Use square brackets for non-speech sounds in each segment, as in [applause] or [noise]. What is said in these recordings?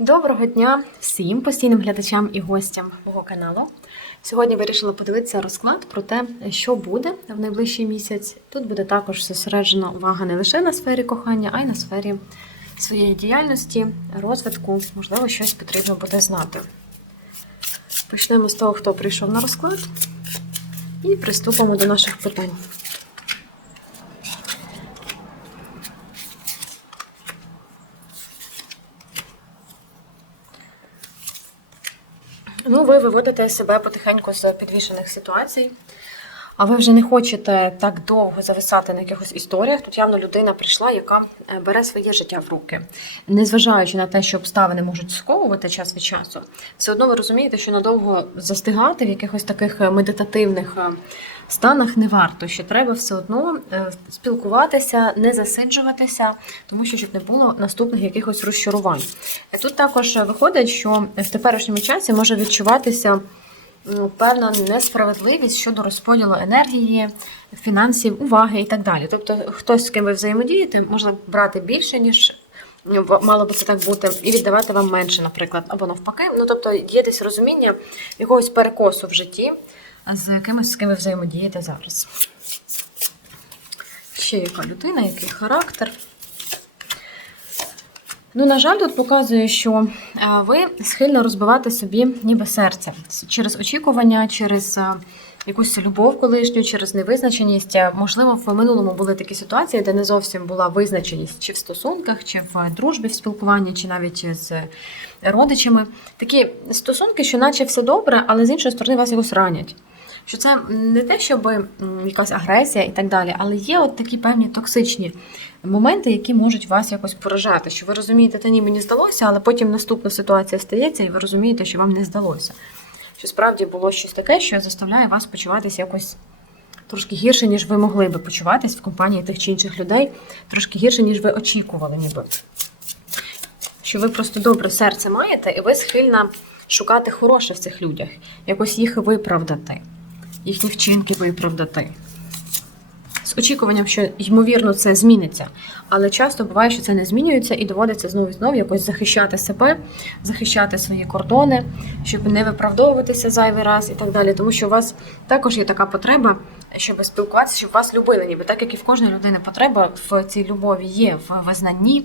Доброго дня всім постійним глядачам і гостям мого каналу. Сьогодні вирішила подивитися розклад про те, що буде в найближчий місяць. Тут буде також зосереджена увага не лише на сфері кохання, а й на сфері своєї діяльності, розвитку. Можливо, щось потрібно буде знати. Почнемо з того, хто прийшов на розклад, і приступимо до наших питань. Ну, ви виводите себе потихеньку з підвішених ситуацій, а ви вже не хочете так довго зависати на якихось історіях. Тут явно людина прийшла, яка е, бере своє життя в руки. Незважаючи на те, що обставини можуть сковувати час від часу, все одно ви розумієте, що надовго застигати в якихось таких е, медитативних е, станах не варто, що треба все одно е, спілкуватися, не засиджуватися, тому що щоб не було наступних якихось розчарувань. Е, Тут також виходить, що в теперішньому часі може відчуватися ну, певна несправедливість щодо розподілу енергії, фінансів, уваги і так далі. Тобто, хтось з ким ви взаємодієте, може брати більше, ніж ну, мало би це так бути, і віддавати вам менше, наприклад, або навпаки. Ну тобто є десь розуміння якогось перекосу в житті з кимось, з ким ви взаємодієте зараз. Ще яка людина, який характер. Ну, на жаль, тут показує, що е, ви схильно розбивати собі ніби серце через очікування, через е, якусь любов колишню, через невизначеність. Е, Можливо, в минулому були такі ситуації, де не зовсім була визначеність чи в стосунках, чи в дружбі, в спілкуванні, чи навіть з родичами. Такі стосунки, що наче все добре, але з іншої сторони вас якось ранять. Що це не те, щоб якась агресія і так далі, але є от такі певні токсичні моменти, які можуть вас якось поражати. Що ви розумієте, та ні, мені здалося, але потім наступна ситуація стається, і ви розумієте, що вам не здалося. Що справді було щось таке, що заставляє вас почуватися якось трошки гірше, ніж ви могли би почуватись в компанії тих чи інших людей, трошки гірше, ніж ви очікували, ніби. Що ви просто добре серце маєте, і ви схильна шукати хороше в цих людях, якось їх виправдати, їхні вчинки виправдати. З очікуванням, що ймовірно це зміниться. Але часто буває, що це не змінюється, і доводиться знову і знову якось захищати себе, захищати свої кордони, щоб не виправдовуватися зайвий раз і так далі. Тому що у вас також є така потреба, щоб спілкуватися, щоб вас любили, ніби так як і в кожної людини потреба в цій любові є, в визнанні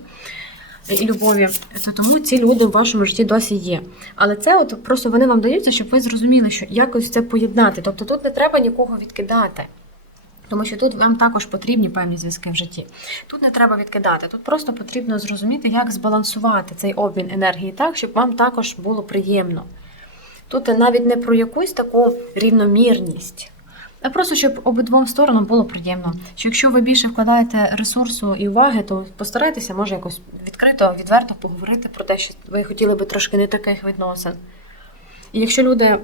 і любові, то тому ці люди в вашому житті досі є. Але це от просто вони вам даються, щоб ви зрозуміли, що якось це поєднати. Тобто тут не треба нікого відкидати. Тому що тут вам також потрібні певні зв'язки в житті. Тут не треба відкидати. Тут просто потрібно зрозуміти, як збалансувати цей обмін енергії так, щоб вам також було приємно. Тут навіть не про якусь таку рівномірність, просто щоб обидвом сторонам було приємно. Що якщо ви більше вкладаєте ресурсу і уваги, то постарайтеся, може, якось відкрито, відверто поговорити про те, що ви хотіли би трошки не таких відносин. І якщо люди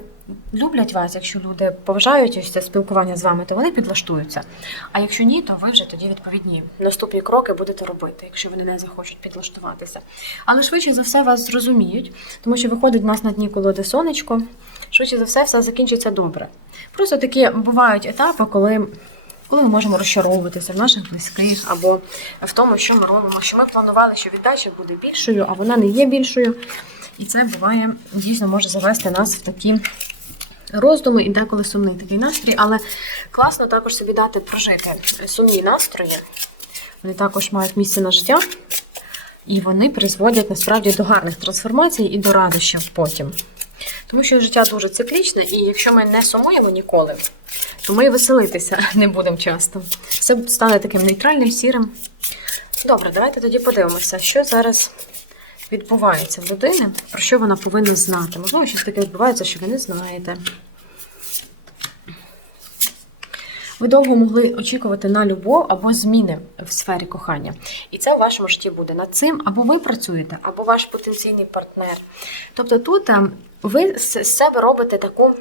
люблять вас, якщо люди поважають це спілкування з вами, то вони підлаштуються. А якщо ні, то ви вже тоді відповідні наступні кроки будете робити, якщо вони не захочуть підлаштуватися. Але швидше за все вас зрозуміють, тому що виходить в нас на дні колоди сонечко. Швидше за все, все закінчиться добре. Просто такі бувають етапи, коли. Коли ми можемо розчаровуватися в наших близьких або в тому, що ми робимо, що ми планували, що віддача буде більшою, а вона не є більшою. І це буває дійсно може завести нас в такі роздуми і деколи сумний такий настрій, але класно також собі дати прожити сумні настрої. Вони також мають місце на життя, і вони призводять насправді до гарних трансформацій і до радощів потім. Тому що життя дуже циклічне, і якщо ми не сумуємо ніколи, то ми і веселитися [laughs] не будемо часто. Все стане таким нейтральним, сірим. Добре, давайте тоді подивимося, що зараз відбувається в людини, про що вона повинна знати. Можливо, щось таке відбувається, що ви не знаєте. Ви довго могли очікувати на любов або зміни в сфері кохання. І це в вашому житті буде. Над цим або ви працюєте, або ваш потенційний партнер. Тобто тут ем, ви з себе робите таку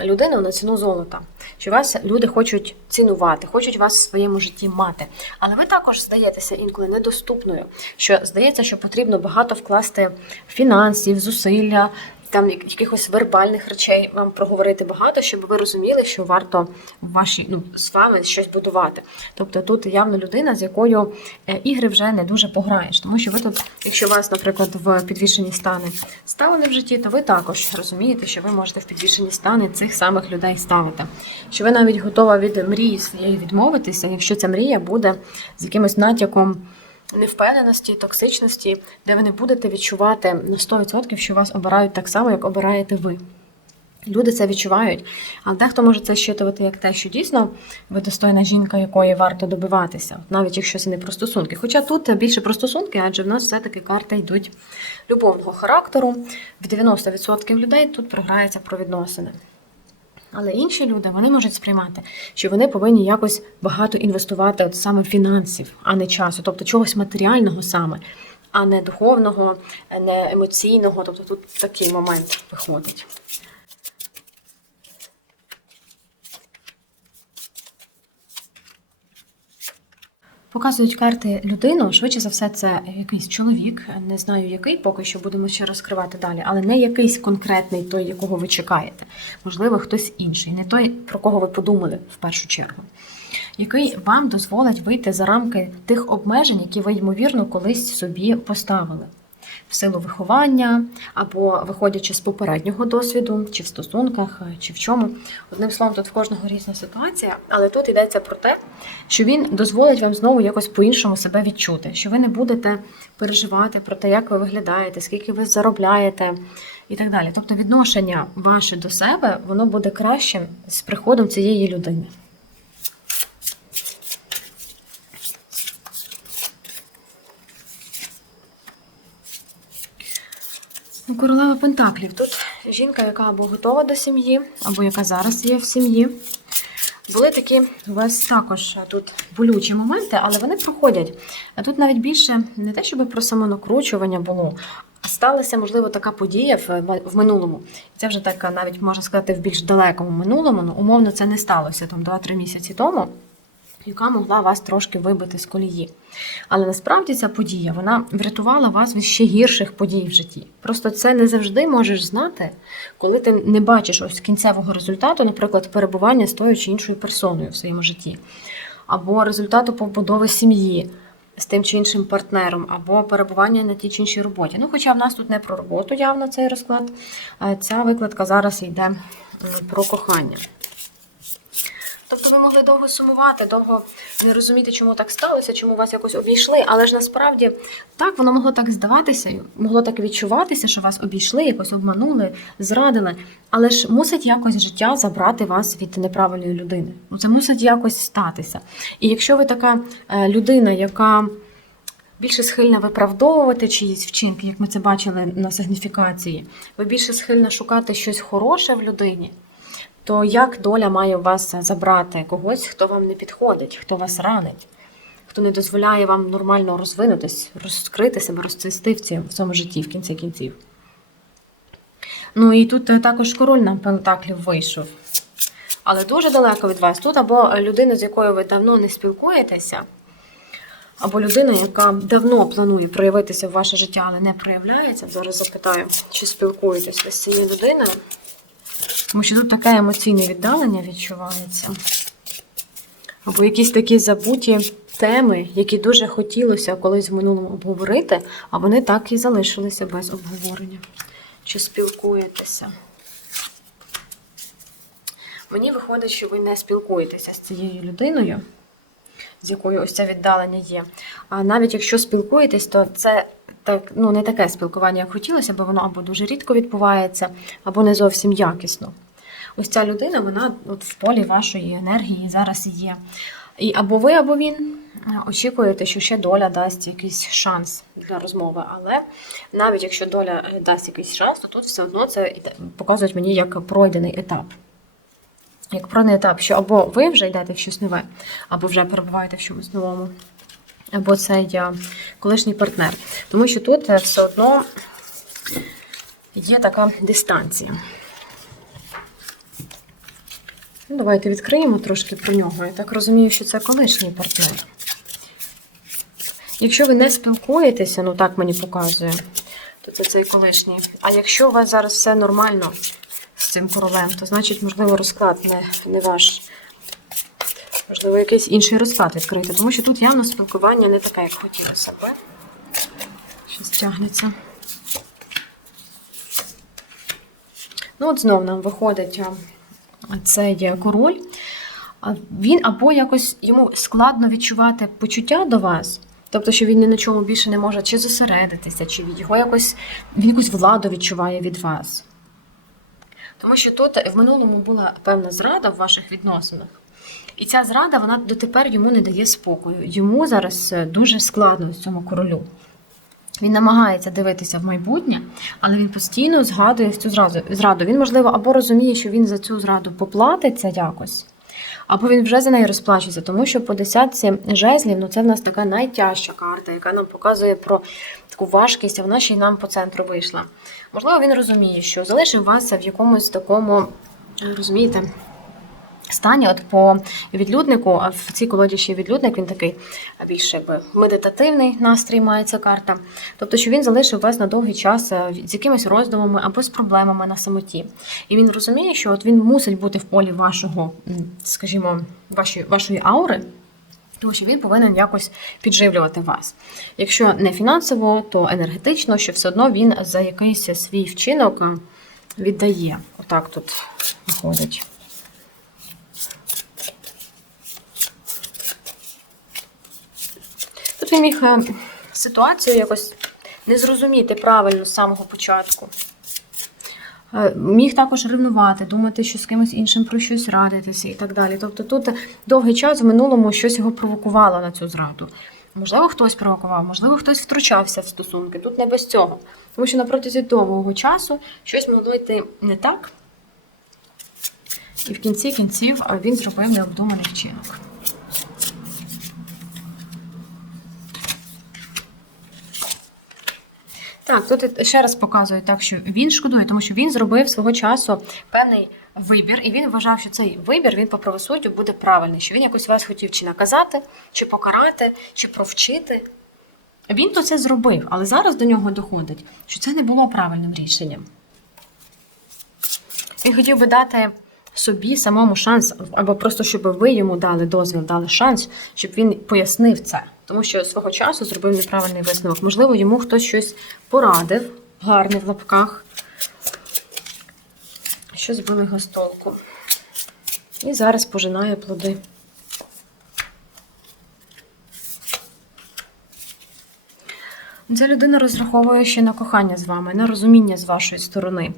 людину на ціну золота, що вас люди хочуть цінувати, хочуть вас в своєму житті мати. Але ви також здаєтеся інколи недоступною. Що здається, що потрібно багато вкласти фінансів, зусилля, там якихось вербальних речей вам проговорити багато, щоб ви розуміли, що варто в вашій ну, з вами щось будувати. Тобто тут явно людина, з якою е, ігри вже не дуже пограєш. Тому що ви тут, якщо у вас, наприклад, в підвішені стани ставили в житті, то ви також розумієте, що ви можете в підвішені стани цих самих людей ставити. Що ви навіть готова від мрії своєї відмовитися, якщо ця мрія буде з якимось натяком невпевненості, токсичності, де ви не будете відчувати на 100%, що вас обирають так само, як обираєте ви. Люди це відчувають, але дехто може це щитувати як те, що дійсно ви достойна жінка, якої варто добиватися, навіть якщо це не про стосунки. Хоча тут більше про стосунки, адже в нас все-таки карти йдуть любовного характеру. В 90% людей тут програється про відносини. Але інші люди вони можуть сприймати, що вони повинні якось багато інвестувати от саме фінансів, а не часу, тобто чогось матеріального саме, а не духовного, не емоційного. Тобто тут такий момент виходить. Показують карти людину. Швидше за все, це якийсь чоловік. Не знаю який, поки що будемо ще розкривати далі, але не якийсь конкретний той, якого ви чекаєте. Можливо, хтось інший, не той, про кого ви подумали в першу чергу, який вам дозволить вийти за рамки тих обмежень, які ви, ймовірно, колись собі поставили. В силу виховання, або виходячи з попереднього досвіду, чи в стосунках, чи в чому. Одним словом, тут в кожного різна ситуація, але тут йдеться про те, що він дозволить вам знову якось по-іншому себе відчути, що ви не будете переживати про те, як ви виглядаєте, скільки ви заробляєте і так далі. Тобто відношення ваше до себе воно буде кращим з приходом цієї людини. Королева Пентаклів. Тут жінка, яка або готова до сім'ї, або яка зараз є в сім'ї. Були такі у вас також тут болючі моменти, але вони проходять. А тут навіть більше не те, щоб про самонакручування було, а сталася, можливо, така подія в, минулому. Це вже так навіть можна сказати в більш далекому минулому. Ну, умовно, це не сталося там 2-3 місяці тому яка могла вас трошки вибити з колії. Але насправді ця подія вона врятувала вас від ще гірших подій в житті. Просто це не завжди можеш знати, коли ти не бачиш ось кінцевого результату, наприклад, перебування з тою чи іншою персоною в своєму житті, або результату побудови сім'ї. З тим чи іншим партнером, або перебування на тій чи іншій роботі. Ну, хоча в нас тут не про роботу явно цей розклад, ця викладка зараз йде про кохання. Тобто ви могли довго сумувати, довго не розуміти, чому так сталося, чому вас якось обійшли. Але ж насправді так воно могло так здаватися, могло так відчуватися, що вас обійшли, якось обманули, зрадили. Але ж мусить якось життя забрати вас від неправильної людини. Ну це мусить якось статися. І якщо ви така е, людина, яка більше схильна виправдовувати чиїсь вчинки, як ми це бачили на сигніфікації, ви більше схильна шукати щось хороше в людині то як доля має вас забрати когось, хто вам не підходить, хто вас ранить, хто не дозволяє вам нормально розвинутись, розкрити себе, розцвісти в цьому, житті в кінці кінців? Ну і тут також король на Пентаклів вийшов. Але дуже далеко від вас. Тут або людина, з якою ви давно не спілкуєтеся, або людина, яка давно планує проявитися в ваше життя, але не проявляється. Зараз запитаю, чи спілкуєтесь ви з цією людиною. Тому що тут таке емоційне віддалення відчувається. Або якісь такі забуті теми, які дуже хотілося колись в минулому обговорити, а вони так і залишилися без обговорення. Чи спілкуєтеся? Мені виходить, що ви не спілкуєтеся з цією людиною, з якою ось це віддалення є. А навіть якщо спілкуєтесь, то це так, ну, не таке спілкування, як хотілося, бо воно або дуже рідко відбувається, або не зовсім якісно. Ось ця людина, вона от в полі вашої енергії зараз є. І або ви, або він очікуєте, що ще доля дасть якийсь шанс для розмови. Але навіть якщо доля дасть якийсь шанс, то тут все одно це показують мені як пройдений етап. Як пройдений етап, що або ви вже йдете в щось нове, або вже перебуваєте в чомусь новому або це я колишній партнер. Тому що тут все одно є така дистанція. Ну, Давайте відкриємо трошки про нього. Я так розумію, що це колишній партнер. Якщо ви не спілкуєтеся, ну так мені показує, то це цей колишній. А якщо у вас зараз все нормально з цим королем, то значить, можливо, розклад не, не ваш. Можливо, якийсь інший розклад відкрити, тому що тут явно спілкування не таке, як хотілося б. Щось тягнеться. Ну, от знов нам виходить цей король. Він або якось йому складно відчувати почуття до вас, тобто, що він ні на чому більше не може чи зосередитися, чи від його якось він якусь владу відчуває від вас. Тому що тут в минулому була певна зрада в ваших відносинах. І ця зрада вона дотепер йому не дає спокою. Йому зараз е, дуже складно цьому королю. Він намагається дивитися в майбутнє, але він постійно згадує цю зраду. Він, можливо, або розуміє, що він за цю зраду поплатиться якось, або він вже за неї розплачується, тому що по десятці жезлів ну це в нас така найтяжча карта, яка нам показує про таку важкість, а вона ще й нам по центру вийшла. Можливо, він розуміє, що залишив вас в якомусь такому, е, розумієте, стані, от по відлюднику, а в цій колоді ще відлюдник, він такий більш якби медитативний настрій має ця карта. Тобто, що він залишив вас на довгий час е, з якимись роздумами або з проблемами на самоті. І він розуміє, що от він мусить бути в полі вашого, скажімо, вашої, вашої аури. Тому що він повинен якось підживлювати вас. Якщо не фінансово, то енергетично, що все одно він за якийсь свій вчинок е, віддає. Отак тут виходить. Тут він міг е, ситуацію якось не зрозуміти правильно з самого початку. Е, Міг також ревнувати, думати, що з кимось іншим про щось радитися і так далі. Тобто тут довгий час в минулому щось його провокувало на цю зраду. Можливо, хтось провокував, можливо, хтось втручався в стосунки. Тут не без цього. Тому що на протязі довгого часу щось могло йти не так. І в кінці кінців е, він зробив необдуманий вчинок. Так, тут ще раз показую так, що він шкодує, тому що він зробив свого часу певний вибір, і він вважав, що цей вибір він по правосуддю буде правильний, що він якось вас хотів чи наказати, чи покарати, чи провчити. Він то це зробив, але зараз до нього доходить, що це не було правильним рішенням. Він хотів би дати собі самому шанс, або просто щоб ви йому дали дозвіл, дали шанс, щоб він пояснив це. Тому що свого часу зробив неправильний висновок. Можливо, йому хтось щось порадив, гарне в лапках, що збили його з. І зараз пожинає плоди. Ця людина розраховує ще на кохання з вами, на розуміння з вашої сторони.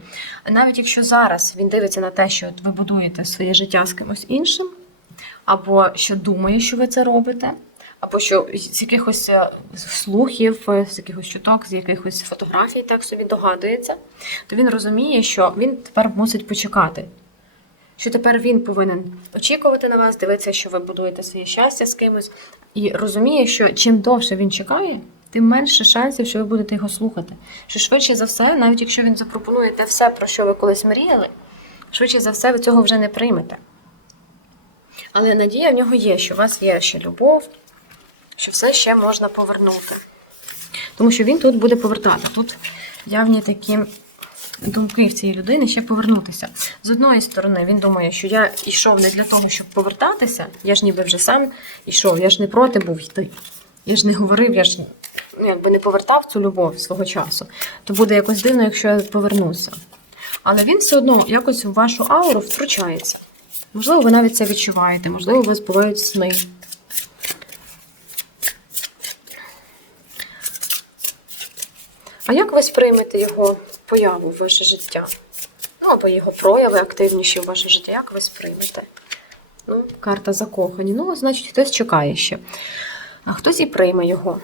Навіть якщо зараз він дивиться на те, що ви будуєте своє життя з кимось іншим, або що думає, що ви це робите, або що з якихось е, слухів, е, з якихось чуток, з якихось фотографій так собі догадується, то він розуміє, що він тепер мусить почекати. Що тепер він повинен очікувати на вас, дивитися, що ви будуєте своє щастя з кимось, і розуміє, що чим довше він чекає, тим менше шансів, що ви будете його слухати. Що швидше за все, навіть якщо він запропонує те все, про що ви колись мріяли, швидше за все, ви цього вже не приймете. Але надія в нього є, що у вас є ще любов, що все ще можна повернути. Тому що він тут буде повертати. Тут явні такі думки в цієї людини ще повернутися. З одної сторони, він думає, що я йшов не для того, щоб повертатися. Я ж ніби вже сам йшов, я ж не проти був йти. Я ж не говорив, я ж ну, якби не повертав цю любов свого часу. То буде якось дивно, якщо я повернуся. Але він все одно якось в вашу ауру втручається. Можливо, ви навіть це відчуваєте, можливо, у вас бувають сни. А як ви сприймете його появу в ваше життя? Ну, або його прояви активніші в ваше життя, як ви сприймете? Ну, карта закохані. Ну, значить, хтось чекає ще. А хтось і прийме його.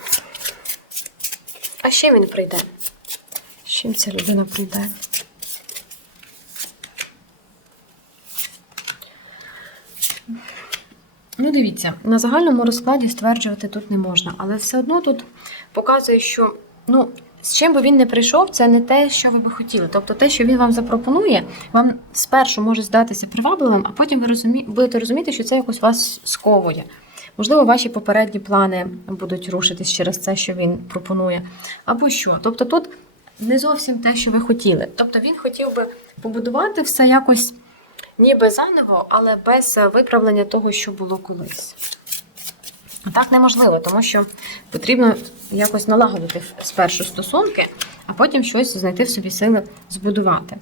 А чим він прийде? З чим ця людина прийде? Ну, дивіться, на загальному розкладі стверджувати тут не можна, але все одно тут показує, що ну, з чим би він не прийшов, це не те, що ви би хотіли. Тобто те, що він вам запропонує, вам спершу може здатися привабливим, а потім ви розумі... будете розуміти, що це якось вас сковує. Можливо, ваші попередні плани будуть рушитись через це, що він пропонує. Або що. Тобто тут не зовсім те, що ви хотіли. Тобто він хотів би побудувати все якось ніби заново, але без е, виправлення того, що було колись. А Так неможливо, тому що потрібно якось налагодити спершу стосунки, а потім щось знайти в собі сили збудувати.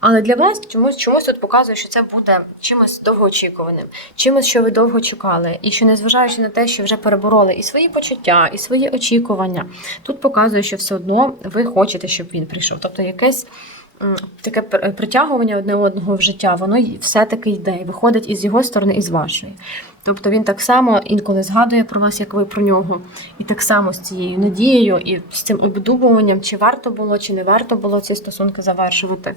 Але для вас чомусь, чомусь тут показує, що це буде чимось довгоочікуваним, чимось, що ви довго чекали, і що, незважаючи на те, що вже перебороли і свої почуття, і свої очікування, тут показує, що все одно ви хочете, щоб він прийшов. Тобто якесь таке притягування одне одного в життя, воно все-таки йде і виходить із його сторони, і з вашої. Тобто він так само інколи згадує про вас, як ви про нього, і так само з цією надією і з цим обдумуванням, чи варто було, чи не варто було ці стосунки завершувати.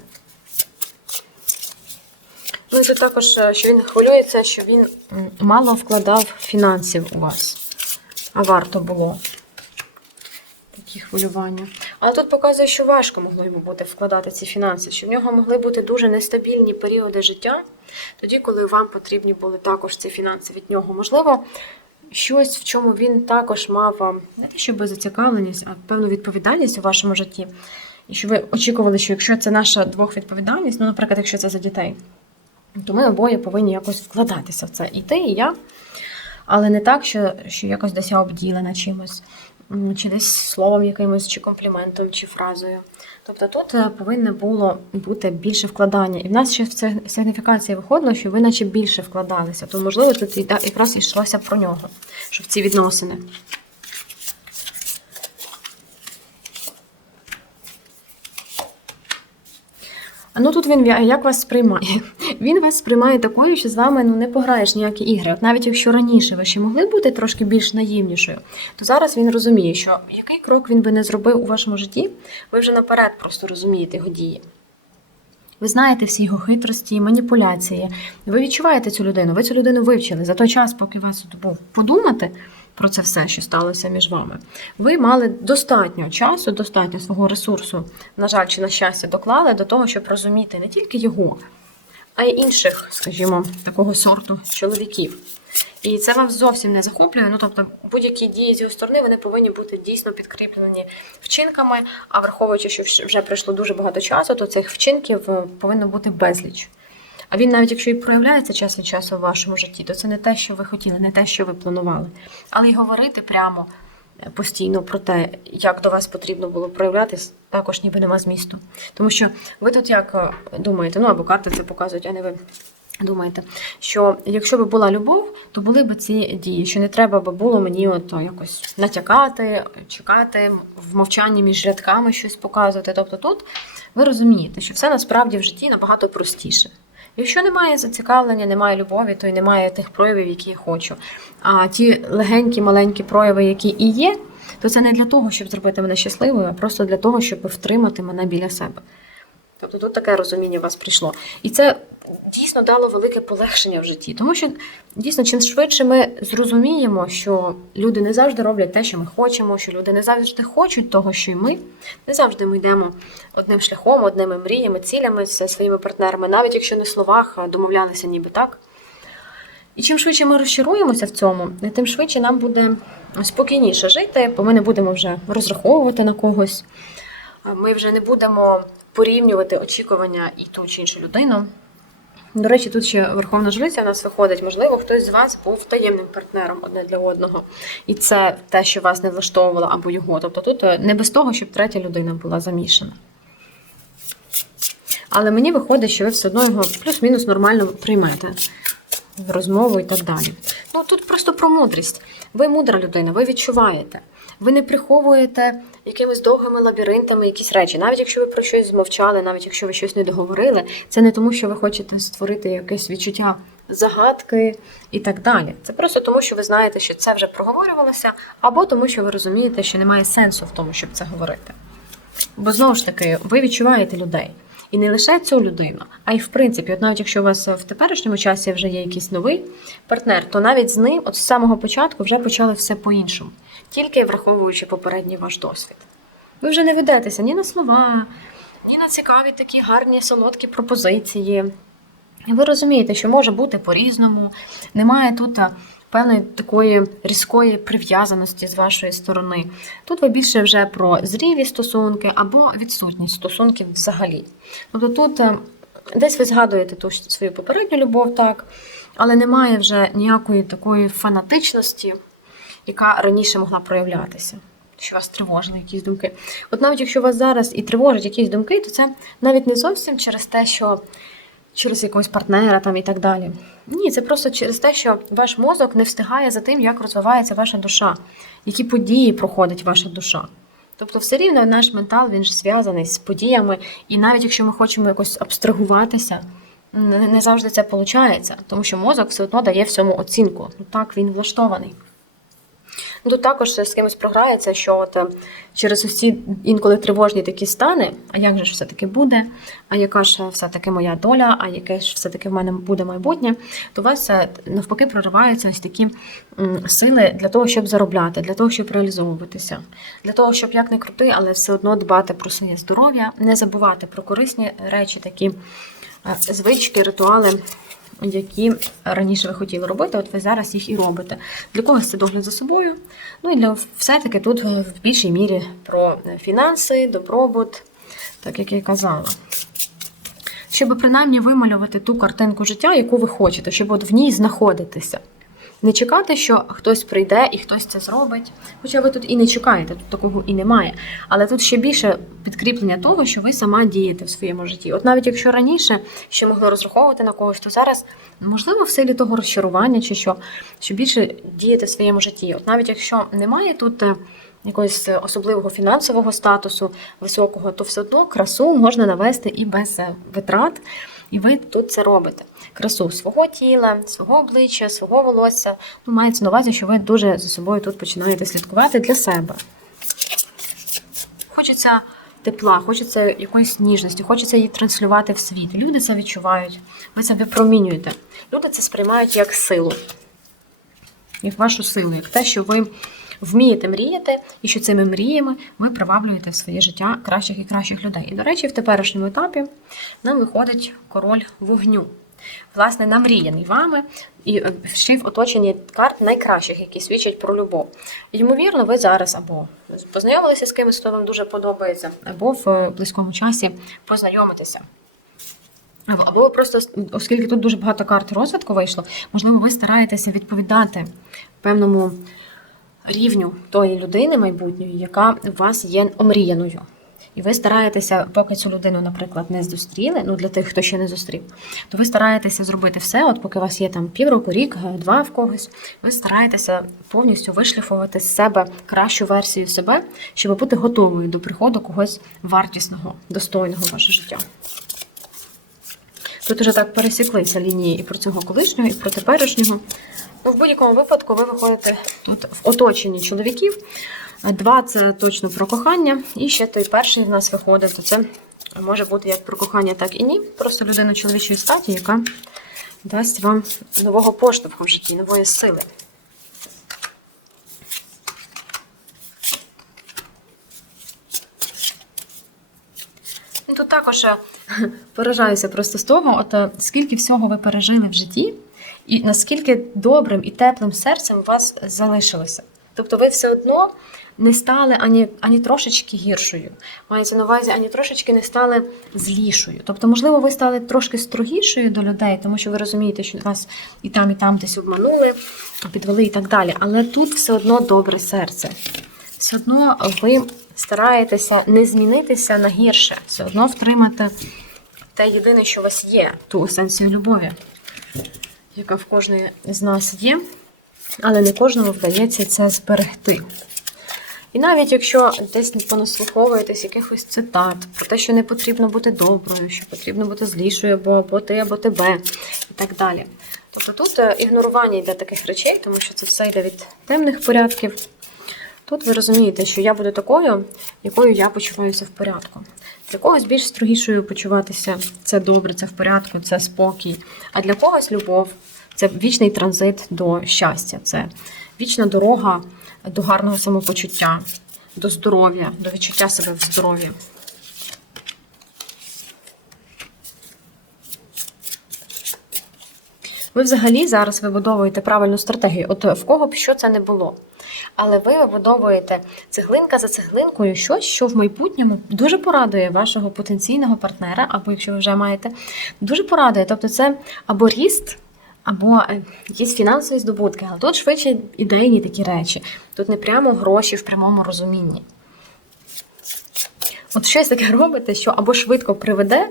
Ну і тут також, е, що він хвилюється, що він мало вкладав фінансів у вас, а варто було такі хвилювання. Але тут показує, що важко могло йому бути вкладати ці фінанси, що в нього могли бути дуже нестабільні періоди життя, тоді, коли вам потрібні були також ці фінанси від нього. Можливо, щось, в чому він також мав не те, щоб зацікавленість, а певну відповідальність у вашому житті. І що ви очікували, що якщо це наша двох відповідальність, ну, наприклад, якщо це за дітей, то ми обоє повинні якось вкладатися в це. І ти, і я. Але не так, що, що якось десь я обділена чимось, чи десь словом якимось, чи компліментом, чи фразою. Тобто тут е, повинно було бути більше вкладання. І в нас ще в це сигніфікації виходило, що ви наче більше вкладалися. То, можливо, тут і- якраз йшлося про нього, що в ці відносини. Ну тут він як вас сприймає. Він вас сприймає такою, що з вами ну не пограєш ніякі ігри. От навіть якщо раніше ви ще могли бути трошки більш наївнішою, то зараз він розуміє, що який крок він би не зробив у вашому житті, ви вже наперед просто розумієте його дії. Ви знаєте всі його хитрості, маніпуляції. Ви відчуваєте цю людину, ви цю людину вивчили за той час, поки вас тут був подумати про це все, що сталося між вами. Ви мали достатньо часу, достатньо свого ресурсу, на жаль, чи на щастя, доклали до того, щоб розуміти не тільки його, а й інших, скажімо, такого сорту чоловіків. І це вас зовсім не захоплює. Ну тобто, будь-які дії з його сторони вони повинні бути дійсно підкріплені вчинками. А враховуючи, що вже пройшло дуже багато часу, то цих вчинків е, повинно бути безліч. А він, навіть якщо і проявляється час від часу в вашому житті, то це не те, що ви хотіли, не те, що ви планували. Але й говорити прямо постійно про те, як до вас потрібно було проявлятись, також ніби нема змісту. Тому що ви тут як е, думаєте, ну або карти це показують, а не ви думаєте, що якщо б була любов, то були б ці дії, що не треба би було мені от якось натякати, чекати, в мовчанні між рядками щось показувати. Тобто тут ви розумієте, що все насправді в житті набагато простіше. Якщо немає зацікавлення, немає любові, то й немає тих проявів, які я хочу. А ті легенькі, маленькі прояви, які і є, то це не для того, щоб зробити мене щасливою, а просто для того, щоб втримати мене біля себе. Тобто тут таке розуміння у вас прийшло. І це дійсно дало велике полегшення в житті. Тому що дійсно, чим швидше ми зрозуміємо, що люди не завжди роблять те, що ми хочемо, що люди не завжди хочуть того, що й ми, не завжди ми йдемо одним шляхом, одними мріями, цілями зі своїми партнерами, навіть якщо не в словах домовлялися ніби так. І чим швидше ми розчаруємося в цьому, тим швидше нам буде спокійніше жити, бо ми не будемо вже розраховувати на когось. Ми вже не будемо порівнювати очікування і ту чи іншу людину. До речі, тут ще Верховна Жриця в нас виходить. Можливо, хтось з вас був таємним партнером одне для одного. І це те, що вас не влаштовувало або його. Тобто тут е, не без того, щоб третя людина була замішана. Але мені виходить, що ви все одно його плюс-мінус нормально приймете розмову і так далі. Ну тут просто про мудрість. Ви мудра людина, ви відчуваєте. Ви не приховуєте якимись довгими лабіринтами якісь речі. Навіть якщо ви про щось змовчали, навіть якщо ви щось не договорили, це не тому, що ви хочете створити якесь відчуття загадки і так далі. Це просто тому, що ви знаєте, що це вже проговорювалося, або тому, що ви розумієте, що немає сенсу в тому, щоб це говорити. Бо знову ж таки, ви відчуваєте людей. І не лише цю людину, а й в принципі, от навіть якщо у вас в теперішньому часі вже є якийсь новий партнер, то навіть з ним, от з самого початку, вже почали все по-іншому, тільки враховуючи попередній ваш досвід. Ви вже не ведетеся ні на слова, ні на цікаві такі гарні солодкі пропозиції. Ви розумієте, що може бути по-різному, немає тут певної такої різкої прив'язаності з вашої сторони. Тут ви більше вже про зрілі стосунки або відсутність стосунків взагалі. Тобто тут е, десь ви згадуєте ту свою попередню любов, так, але немає вже ніякої такої фанатичності, яка раніше могла проявлятися. Що вас тривожили якісь думки. От навіть якщо вас зараз і тривожать якісь думки, то це навіть не зовсім через те, що через якогось партнера там і так далі. Ні, це просто через те, що ваш мозок не встигає за тим, як розвивається ваша душа, які події проходить ваша душа. Тобто, все рівно наш ментал він ж зв'язаний з подіями, і навіть якщо ми хочемо якось абстрагуватися, не завжди це виходить, тому що мозок все одно дає всьому оцінку. Ну так він влаштований. Тут також з кимось програється, що от е, через усі інколи тривожні такі стани, а як же ж все-таки буде, а яка ж все-таки моя доля, а яке ж все-таки в мене буде майбутнє, то у вас е, навпаки прориваються ось такі сили для того, щоб заробляти, для того, щоб реалізовуватися, для того, щоб як не крути, але все одно дбати про своє здоров'я, не забувати про корисні речі, такі звички, ритуали які раніше ви хотіли робити, от ви зараз їх і робите. Для когось це догляд за собою. Ну і для все-таки тут в більшій мірі про фінанси, добробут, так як я і казала. Щоб принаймні вималювати ту картинку життя, яку ви хочете, щоб от в ній знаходитися. Не чекати, що хтось прийде і хтось це зробить. Хоча ви тут і не чекаєте, тут такого і немає. Але тут ще більше підкріплення того, що ви сама дієте в своєму житті. От навіть якщо раніше ще могли розраховувати на когось, то зараз, можливо, в силі того розчарування чи що, що більше дієте в своєму житті. От навіть якщо немає тут е, якогось особливого фінансового статусу високого, то все одно красу можна навести і без е, витрат. І ви тут це робите. Красу свого тіла, свого обличчя, свого волосся. Ну, мається на увазі, що ви дуже за собою тут починаєте слідкувати для себе. Хочеться тепла, хочеться якоїсь ніжності, хочеться її транслювати в світ. Люди це відчувають, ви це випромінюєте. Люди це сприймають як силу, як вашу силу, як те, що ви вмієте мріяти, і що цими мріями ви приваблюєте в своє життя кращих і кращих людей. І, до речі, в теперішньому етапі нам виходить король вогню. Власне, намріяний вами, і е, ще в оточенні карт найкращих, які свідчать про любов. І, ймовірно, ви зараз або познайомилися з кимось, хто вам дуже подобається, або в близькому часі познайомитеся. Або просто, оскільки тут дуже багато карт розвитку вийшло, можливо, ви стараєтеся відповідати певному рівню тої людини майбутньої, яка у вас є омріяною. І ви стараєтеся, поки цю людину, наприклад, не зустріли, ну для тих, хто ще не зустрів, то ви стараєтеся зробити все, от поки у вас є там півроку, рік, два в когось, ви стараєтеся повністю вишліфувати з себе кращу версію себе, щоб бути готовою до приходу когось вартісного, достойного в ваше життя. Тут уже так пересіклися лінії і про цього колишнього, і про теперішнього. Ну, в будь-якому випадку ви виходите тут в оточенні чоловіків. Два це точно про кохання. І ще той перший в нас виходить, то це може бути як про кохання, так і ні. Просто людина чоловічої статі, яка дасть вам нового поштовху в житті, нової сили. Ну, Тут також е, [laughs] поражаюся просто з того, от е, скільки всього ви пережили в житті, і наскільки добрим і теплим серцем вас залишилося. Тобто ви все одно не стали ані ані трошечки гіршою. Мається на увазі, ані трошечки не стали злішою. Тобто, можливо, ви стали трошки строгішою до людей, тому що ви розумієте, що вас і там, і там десь обманули, підвели і так далі. Але тут все одно добре серце. Все одно ви стараєтеся не змінитися на гірше, все одно втримати те єдине, що у вас є, ту есенцію любові, яка в кожної з нас є, але не кожному вдається це зберегти. І навіть якщо десь понаслуховуєтесь якихось цитат про те, що не потрібно бути доброю, що потрібно бути злішою, або, або ти, або тебе, і так далі. Тобто тут е, ігнорування йде таких речей, тому що це все йде від темних порядків. Тут ви розумієте, що я буду такою, якою я почуваюся в порядку. Для когось більш строгішою почуватися це добре, це в порядку, це спокій. А для когось любов це вічний транзит до щастя, це вічна дорога до гарного самопочуття, до здоров'я, до відчуття себе в здоров'ї. Ви взагалі зараз вибудовуєте правильну стратегію. От в кого б що це не було. Але ви вибудовуєте цеглинка за цеглинкою щось, що в майбутньому дуже порадує вашого потенційного партнера, або якщо ви вже маєте, дуже порадує. Тобто, це або ріст. Або е, якісь фінансові здобутки, але тут швидше ідейні такі речі. Тут не прямо гроші в прямому розумінні. От щось таке [laughs] робите, що або швидко приведе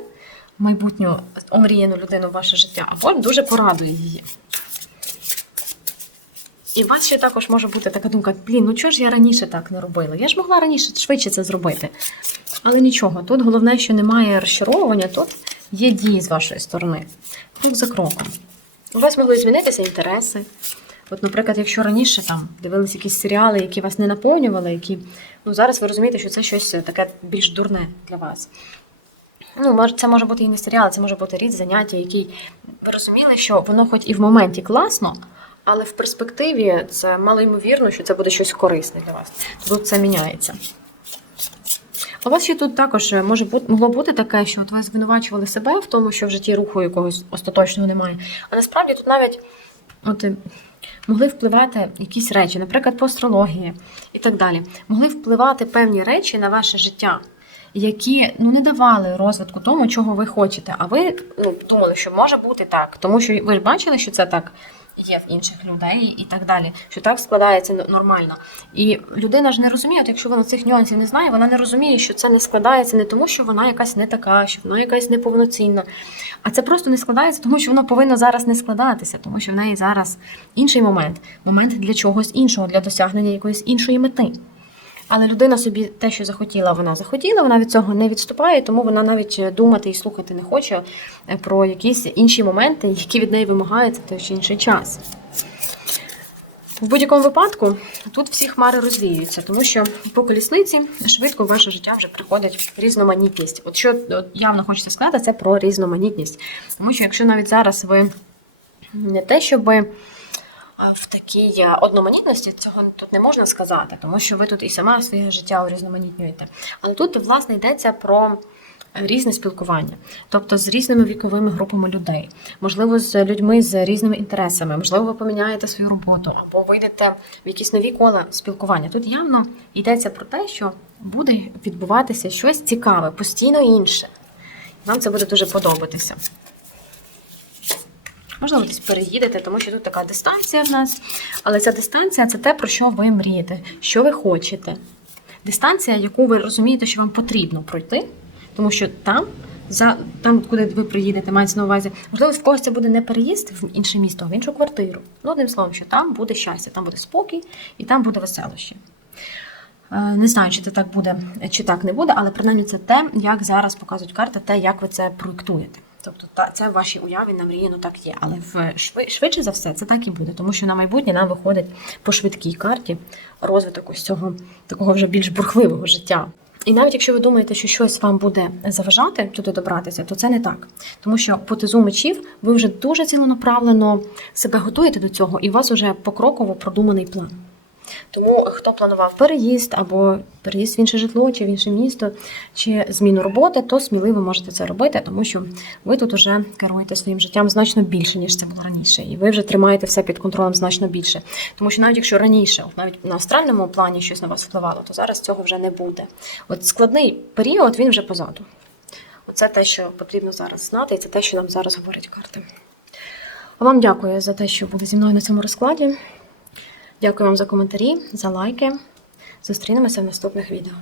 майбутню омріяну людину в ваше життя, або дуже порадує її. І у вас ще також може бути така думка: блін, ну чого ж я раніше так не робила? Я ж могла раніше швидше це зробити. Але нічого, тут головне, що немає розчаровування, тут є дії з вашої сторони. Крок за кроком. У вас могли змінитися інтереси. От, наприклад, якщо раніше там дивилися якісь серіали, які вас не наповнювали, які ну зараз ви розумієте, що це щось таке більш дурне для вас. Ну, це може бути і не серіал, це може бути рід заняття, який ви розуміли, що воно хоч і в моменті класно, але в перспективі це мало ймовірно, що це буде щось корисне для вас. Тут це міняється. У вас ще тут також може бути могло бути таке, що от ви звинувачували себе в тому, що в житті руху якогось остаточного немає. А насправді тут навіть от, е, могли впливати якісь речі, наприклад, по астрології і так далі. Могли впливати певні речі на ваше життя, які ну, не давали розвитку тому, чого ви хочете. А ви ну, думали, що може бути так, тому що ви ж бачили, що це так. Є в інших людей і так далі, що так складається нормально. І людина ж не розуміє, от якщо вона цих нюансів не знає, вона не розуміє, що це не складається не тому, що вона якась не така, що вона якась неповноцінна. А це просто не складається, тому що воно повинно зараз не складатися, тому що в неї зараз інший момент момент для чогось іншого, для досягнення якоїсь іншої мети. Але людина собі те, що захотіла, вона захотіла, вона від цього не відступає, тому вона навіть думати і слухати не хоче е, про якісь інші моменти, [laughs] які від неї вимагаються в той чи інший час. В будь-якому випадку тут всі хмари розвіюються, тому що по колісниці швидко в ваше життя вже приходить різноманітність. От що явно хочеться сказати, це про різноманітність. Тому що якщо навіть зараз ви не те, щоби в такій е, одноманітності цього тут не можна сказати, тому що ви тут і сама своє життя урізноманітнюєте. Але тут, власне, йдеться про різне спілкування, тобто з різними віковими групами людей, можливо, з людьми з різними інтересами, можливо, ви поміняєте свою роботу або вийдете в якісь нові кола спілкування. Тут явно йдеться про те, що буде відбуватися щось цікаве, постійно інше. Вам це буде дуже подобатися. Можливо, десь переїдете, тому що тут така дистанція в нас. Але ця дистанція це те, про що ви мрієте, що ви хочете. Дистанція, яку ви розумієте, що вам потрібно пройти, тому що там, за, там, куди ви приїдете, мається на увазі, можливо, в когось це буде не переїзд в інше місто, а в іншу квартиру. Ну, одним словом, що там буде щастя, там буде спокій і там буде веселощі. Е, Не знаю, чи це так буде, чи так не буде, але принаймні це те, як зараз показують карти, те, як ви це проєктуєте. Тобто та це в вашій уяві намріяно так є. Але в швидше за все це так і буде, тому що на майбутнє нам виходить по швидкій карті розвиток ось цього такого вже більш бурхливого життя. І навіть якщо ви думаєте, що щось вам буде заважати туди добратися, то це не так. Тому що по тизу мечів ви вже дуже ціленаправлено себе готуєте до цього, і у вас вже покроково продуманий план. Тому хто планував переїзд або переїзд в інше житло, чи в інше місто, чи зміну роботи, то сміливо можете це робити, тому що ви тут вже керуєте своїм життям значно більше, ніж це було раніше, і ви вже тримаєте все під контролем значно більше. Тому що навіть якщо раніше, навіть на астральному плані щось на вас впливало, то зараз цього вже не буде. От складний період він вже позаду. Оце те, що потрібно зараз знати, і це те, що нам зараз говорять карти. Вам дякую за те, що були зі мною на цьому розкладі. Дякую вам за коментарі, за лайки. Зустрінемося в наступних відео.